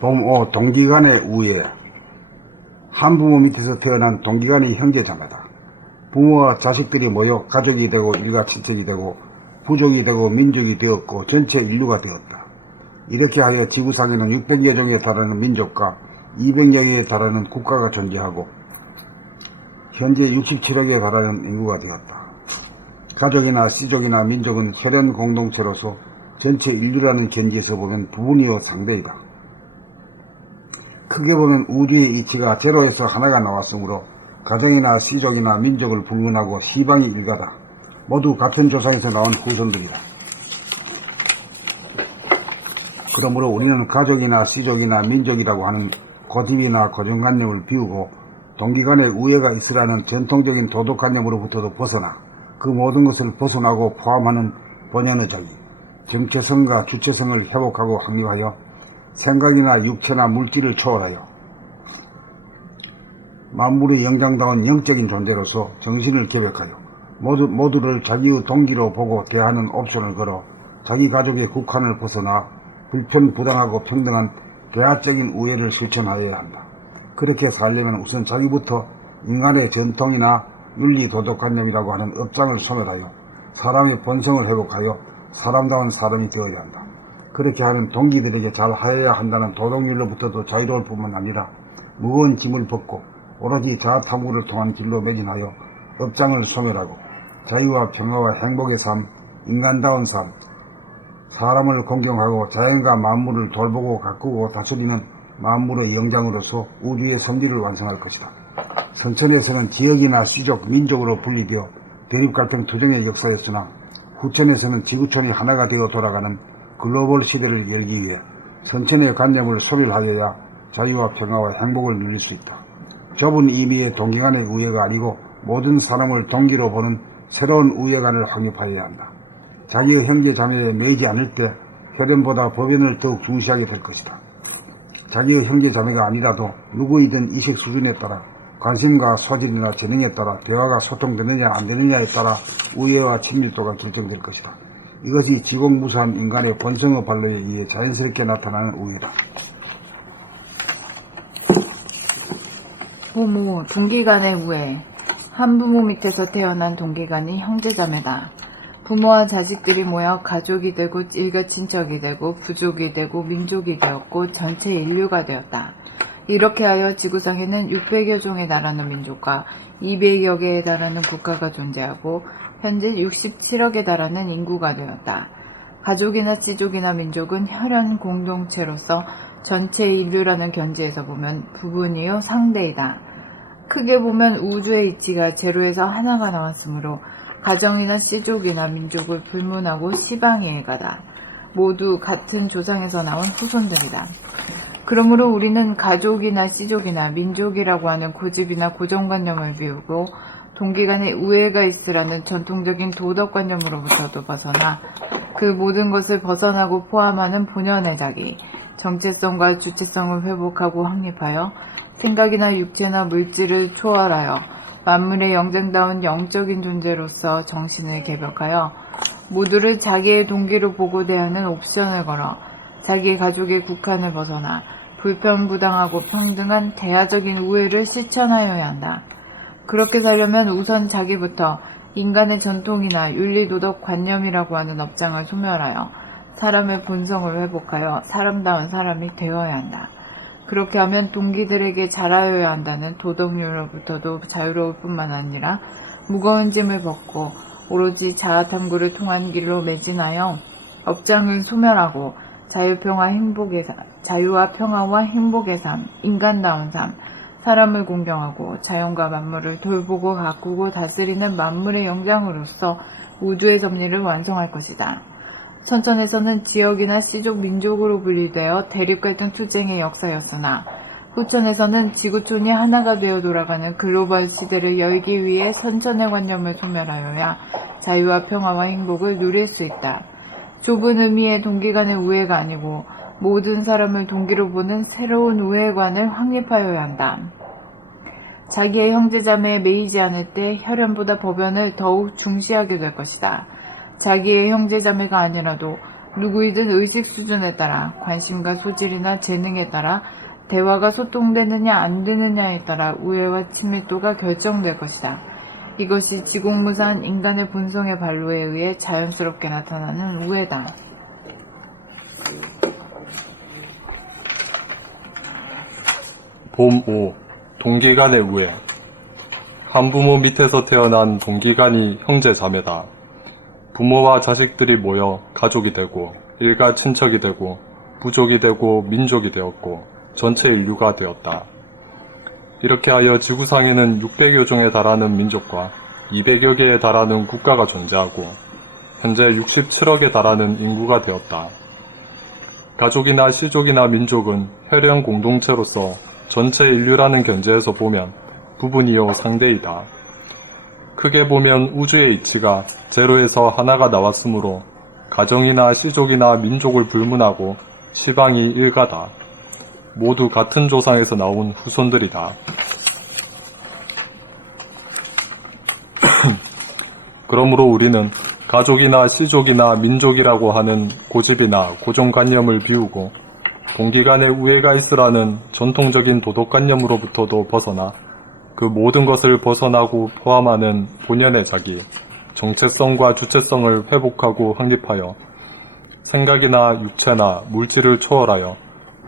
봄5 동기간의 우애. 한부모 밑에서 태어난 동기간의 형제자매다. 부모와 자식들이 모여 가족이 되고 일가 친척이 되고 부족이 되고 민족이 되었고 전체 인류가 되었다. 이렇게 하여 지구상에는 600여 종에 달하는 민족과 200여 개에 달하는 국가가 존재하고 현재 67억에 달하는 인구가 되었다. 가족이나 씨족이나 민족은 혈연 공동체로서 전체 인류라는 견지에서 보면 부분이요 상대이다. 크게 보면 우주의 이치가 제로에서 하나가 나왔으므로 가정이나 씨족이나 민족을 불문하고 시방이 일가다. 모두 같은 조상에서 나온 후손들이다. 그러므로 우리는 가족이나 씨족이나 민족이라고 하는 고집이나 고정관념을 비우고 동기간의 우애가 있으라는 전통적인 도덕관념으로부터도 벗어나 그 모든 것을 벗어나고 포함하는 본연의 자기, 정체성과 주체성을 회복하고 확립하여 생각이나 육체나 물질을 초월하여 만물의 영장다운 영적인 존재로서 정신을 개벽하여 모두를 자기의 동기로 보고 대하는 옵션을 걸어 자기 가족의 국한을 벗어나 불편부당하고 평등한 개화적인 우애를 실천하여야 한다. 그렇게 살려면 우선 자기부터 인간의 전통이나 윤리 도덕관념이라고 하는 업장을 소멸하여 사람의 본성을 회복하여 사람다운 사람이 되어야 한다. 그렇게 하면 동기들에게 잘 하여야 한다는 도덕률로부터도 자유로울 뿐만 아니라 무거운 짐을 벗고 오로지 자아탐구를 통한 길로 매진하여 업장을 소멸하고 자유와 평화와 행복의 삶, 인간다운 삶, 사람을 공경하고 자연과 만물을 돌보고 가꾸고 다스리는 만물의 영장으로서 우주의 선비를 완성할 것이다. 선천에서는 지역이나 씨족, 민족으로 분리되어 대립갈등 투쟁의 역사였으나 후천에서는 지구촌이 하나가 되어 돌아가는 글로벌 시대를 열기 위해 선천의 관념을 소멸하여야 자유와 평화와 행복을 누릴 수 있다. 좁은 의미의 동기간의 우애가 아니고 모든 사람을 동기로 보는 새로운 우애관을 확립하여야 한다. 자기의 형제 자매에 매이지 않을 때 혈연보다 법연을 더욱 중시하게 될 것이다. 자기의 형제 자매가 아니라도 누구이든 이식 수준에 따라 관심과 소질이나 재능에 따라 대화가 소통되느냐 안 되느냐에 따라 우애와 친밀도가 결정될 것이다. 이것이 지공무사한 인간의 본성의 발로에 의해 자연스럽게 나타나는 우애다. 부모, 동기간의 우애. 한부모 밑에서 태어난 동기간이 형제자매다. 부모와 자식들이 모여 가족이 되고 일가 친척이 되고 부족이 되고 민족이 되었고 전체 인류가 되었다. 이렇게 하여 지구상에는 600여 종에 달하는 민족과 200여 개에 달하는 국가가 존재하고 현재 67억에 달하는 인구가 되었다. 가족이나 씨족이나 민족은 혈연 공동체로서 전체 인류라는 견지에서 보면 부분이요 상대이다. 크게 보면 우주의 이치가 제로에서 하나가 나왔으므로 가정이나 씨족이나 민족을 불문하고 시방에 가다. 모두 같은 조상에서 나온 후손들이다. 그러므로 우리는 가족이나 씨족이나 민족이라고 하는 고집이나 고정관념을 비우고 동기간의 우애가 있으라는 전통적인 도덕관념으로부터도 벗어나 그 모든 것을 벗어나고 포함하는 본연의 자기, 정체성과 주체성을 회복하고 확립하여 생각이나 육체나 물질을 초월하여 만물의 영장다운 영적인 존재로서 정신을 개벽하여 모두를 자기의 동기로 보고 대하는 옵션을 걸어 자기 가족의 국한을 벗어나 불편부당하고 평등한 대화적인 우애를 실천하여야 한다. 그렇게 살려면 우선 자기부터 인간의 전통이나 윤리도덕관념이라고 하는 업장을 소멸하여 사람의 본성을 회복하여 사람다운 사람이 되어야 한다. 그렇게 하면 동기들에게 잘하여야 한다는 도덕률로부터도 자유로울 뿐만 아니라 무거운 짐을 벗고 오로지 자아탐구를 통한 길로 매진하여 업장을 소멸하고 자유와 평화와 행복의 삶, 인간다운 삶, 사람을 공경하고 자연과 만물을 돌보고 가꾸고 다스리는 만물의 영장으로서 우주의 섭리를 완성할 것이다. 선천에서는 지역이나 씨족 민족으로 분리되어 대립갈등 투쟁의 역사였으나 후천에서는 지구촌이 하나가 되어 돌아가는 글로벌 시대를 열기 위해 선천의 관념을 소멸하여야 자유와 평화와 행복을 누릴 수 있다. 좁은 의미의 동기간의 우애가 아니고 모든 사람을 동기로 보는 새로운 우애관을 확립하여야 한다. 자기의 형제자매에 매이지 않을 때 혈연보다 법연을 더욱 중시하게 될 것이다. 자기의 형제자매가 아니라도 누구이든 의식 수준에 따라, 관심과 소질이나 재능에 따라, 대화가 소통되느냐 안 되느냐에 따라 우애와 친밀도가 결정될 것이다. 이것이 지공무사한 인간의 본성의 발로에 의해 자연스럽게 나타나는 우애다. 봄 5. 동기 간의 우애. 한부모 밑에서 태어난 동기 간이 형제 자매다. 부모와 자식들이 모여 가족이 되고 일가 친척이 되고 부족이 되고 민족이 되었고 전체 인류가 되었다. 이렇게 하여 지구상에는 600여 종에 달하는 민족과 200여 개에 달하는 국가가 존재하고 현재 67억에 달하는 인구가 되었다. 가족이나 시족이나 민족은 혈연 공동체로서 전체 인류라는 견제에서 보면 부분이요 상대이다. 크게 보면 우주의 이치가 제로에서 하나가 나왔으므로 가정이나 시족이나 민족을 불문하고 시방이 일가다. 모두 같은 조상에서 나온 후손들이다. 그러므로 우리는 가족이나 시족이나 민족이라고 하는 고집이나 고정관념을 비우고 동기 간의 우애가 있으라는 전통적인 도덕관념으로부터도 벗어나 그 모든 것을 벗어나고 포함하는 본연의 자기, 정체성과 주체성을 회복하고 확립하여 생각이나 육체나 물질을 초월하여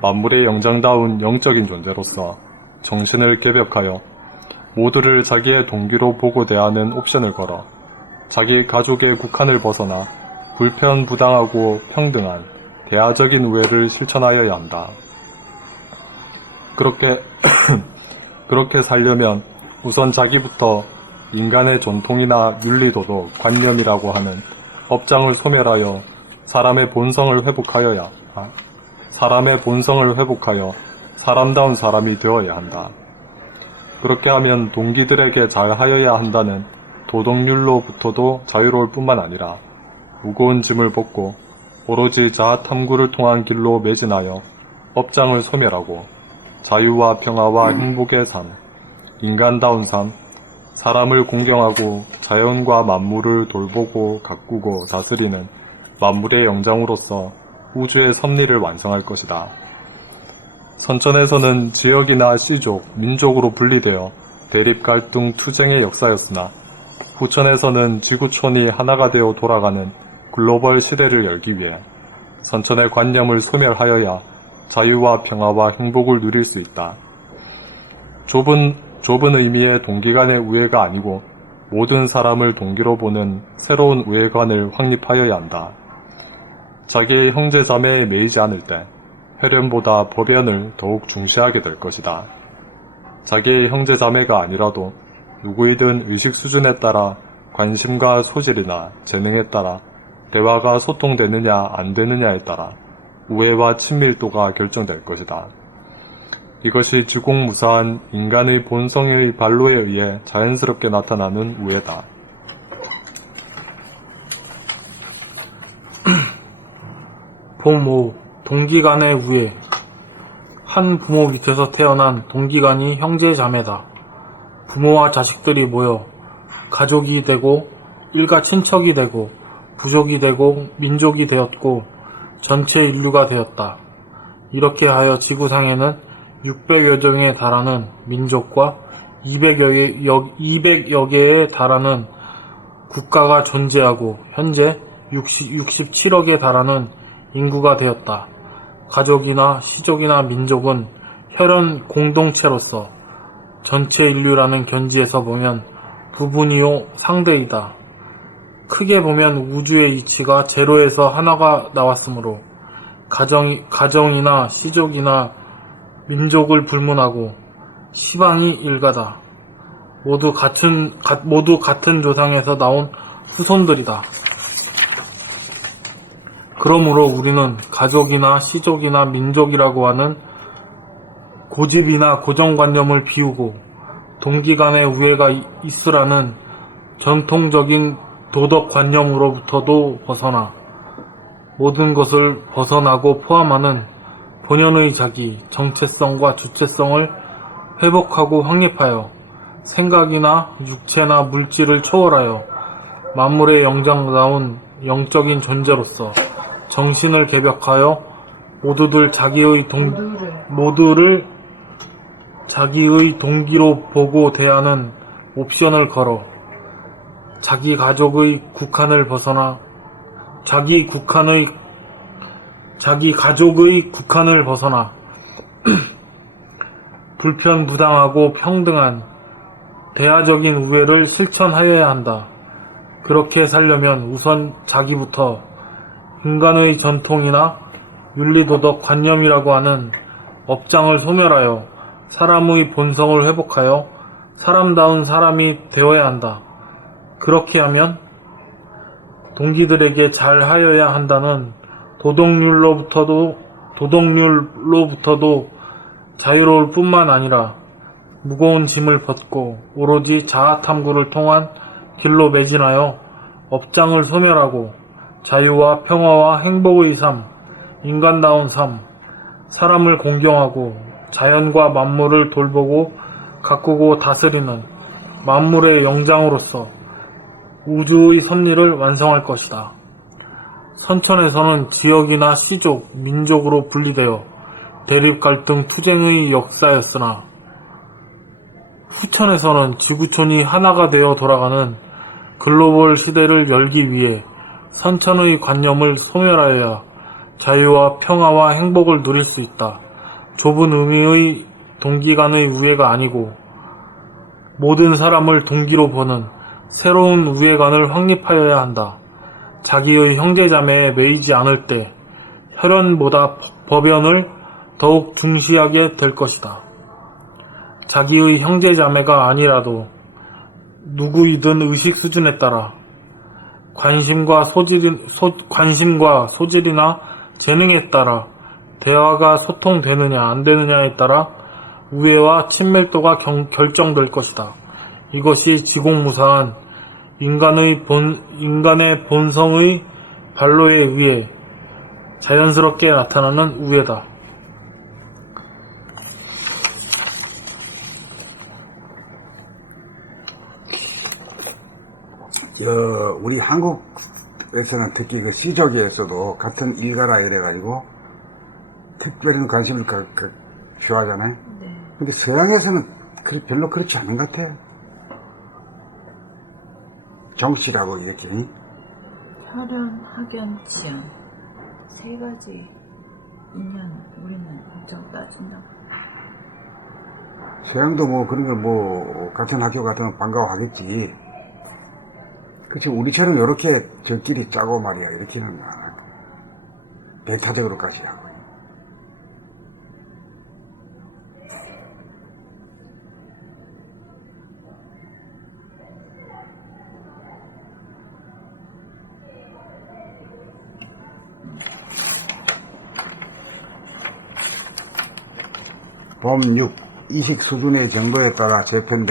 만물의 영장다운 영적인 존재로서 정신을 개벽하여 모두를 자기의 동기로 보고 대하는 옵션을 걸어 자기 가족의 국한을 벗어나 불편부당하고 평등한 대화적인 우애를 실천하여야 한다. 그렇게 살려면 우선 자기부터 인간의 전통이나 윤리도덕, 관념이라고 하는 업장을 소멸하여 사람의 본성을 회복하여 사람다운 사람이 되어야 한다. 그렇게 하면 동기들에게 잘하여야 한다는 도덕률로부터도 자유로울 뿐만 아니라 무거운 짐을 벗고 오로지 자아 탐구를 통한 길로 매진하여 업장을 소멸하고 자유와 평화와 행복의 삶, 인간다운 삶, 사람을 공경하고 자연과 만물을 돌보고 가꾸고 다스리는 만물의 영장으로서 우주의 섭리를 완성할 것이다. 선천에서는 지역이나 시족, 민족으로 분리되어 대립 갈등 투쟁의 역사였으나 후천에서는 지구촌이 하나가 되어 돌아가는 글로벌 시대를 열기 위해 선천의 관념을 소멸하여야 자유와 평화와 행복을 누릴 수 있다. 좁은 의미의 동기 간의 우애가 아니고 모든 사람을 동기로 보는 새로운 우애관을 확립하여야 한다. 자기의 형제 자매에 매이지 않을 때 혈연보다 법연을 더욱 중시하게 될 것이다. 자기의 형제 자매가 아니라도 누구이든 의식 수준에 따라 관심과 소질이나 재능에 따라 대화가 소통되느냐 안 되느냐에 따라 우애와 친밀도가 결정될 것이다. 이것이 지공무사한 인간의 본성의 발로에 의해 자연스럽게 나타나는 우애다. 봄 5. 동기 간의 우애. 한 부모 밑에서 태어난 동기 간이 형제 자매다. 부모와 자식들이 모여 가족이 되고 일가 친척이 되고 부족이 되고 민족이 되었고 전체 인류가 되었다. 이렇게 하여 지구상에는 600여 종에 달하는 민족과 200여 개에 달하는 국가가 존재하고 현재 67억에 달하는 인구가 되었다. 가족이나 시족이나 민족은 혈연 공동체로서 전체 인류라는 견지에서 보면 부분이요 상대이다. 크게 보면 우주의 이치가 제로에서 하나가 나왔으므로 가정이나 시족이나 민족을 불문하고 시방이 일가다. 모두 같은 조상에서 나온 후손들이다. 그러므로 우리는 가족이나 시족이나 민족이라고 하는 고집이나 고정관념을 비우고 동기 간의 우애가 있으라는 전통적인 도덕관념으로부터도 벗어나 모든 것을 벗어나고 포함하는 본연의 자기, 정체성과 주체성을 회복하고 확립하여 생각이나 육체나 물질을 초월하여 만물의 영장다운 영적인 존재로서 정신을 개벽하여 모두를 자기의 동기로 보고 대하는 옵션을 걸어 자기 가족의 국한을 벗어나 불편부당하고 평등한 대화적인 우애를 실천하여야 한다. 그렇게 살려면 우선 자기부터 인간의 전통이나 윤리도덕 관념이라고 하는 업장을 소멸하여 사람의 본성을 회복하여 사람다운 사람이 되어야 한다. 그렇게 하면 동기들에게 잘하여야 한다는 도덕률로부터도 자유로울 뿐만 아니라 무거운 짐을 벗고 오로지 자아탐구를 통한 길로 매진하여 업장을 소멸하고 자유와 평화와 행복의 삶, 인간다운 삶, 사람을 공경하고 자연과 만물을 돌보고 가꾸고 다스리는 만물의 영장으로서 우주의 섭리를 완성할 것이다. 선천에서는 지역이나 시족, 민족으로 분리되어 대립 갈등 투쟁의 역사였으나 후천에서는 지구촌이 하나가 되어 돌아가는 글로벌 시대를 열기 위해 선천의 관념을 소멸하여야 자유와 평화와 행복을 누릴 수 있다. 좁은 의미의 동기 간의 우애가 아니고 모든 사람을 동기로 보는 새로운 우애관을 확립하여야 한다. 자기의 형제자매에 매이지 않을 때 혈연보다 법연을 더욱 중시하게 될 것이다. 자기의 형제자매가 아니라도 누구이든 의식 수준에 따라 관심과 소질이나 재능에 따라 대화가 소통되느냐 안 되느냐에 따라 우애와 친밀도가 결정될 것이다. 이것이 지공무사한 인간의 본성의 발로에 의해 자연스럽게 나타나는 우애다. 우리 한국에서는 특히 그 시족에서도 같은 일가라 이래가지고 특별한 관심을 표하잖아요. 네. 근데 서양에서는 별로 그렇지 않은 것 같아요. 정씨라고 이렇게. 혈연, 학연, 지연 세 가지 인연 우리는 엄청 따진다고. 서양도 뭐 그런 걸 같은 학교 같으면 반가워하겠지. 그치, 우리처럼 이렇게 저끼리 짜고 말이야. 이렇게는 배타적으로까지 하고. 봄 6. 이식 수준의 정도에 따라 재편된